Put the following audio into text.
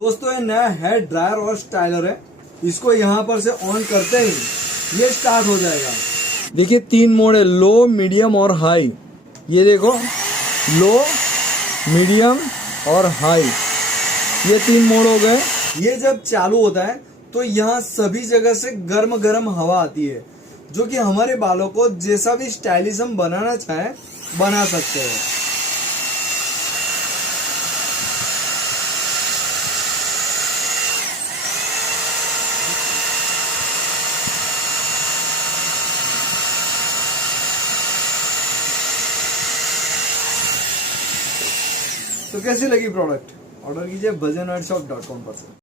दोस्तों ये नया हेयर ड्रायर और स्टाइलर है। इसको यहाँ पर से ऑन करते ही ये स्टार्ट हो जाएगा। देखिए 3 मोड है, लो, मीडियम और हाई। ये देखो लो, मीडियम और हाई, ये 3 मोड हो गए। ये जब चालू होता है तो यहाँ सभी जगह से गर्म गर्म हवा आती है, जो कि हमारे बालों को जैसा भी स्टाइलिश हम बनाना चाहे बना सकते हैं। तो कैसी लगी प्रोडक्ट? ऑर्डर कीजिए bhajanheadshop.com पर से।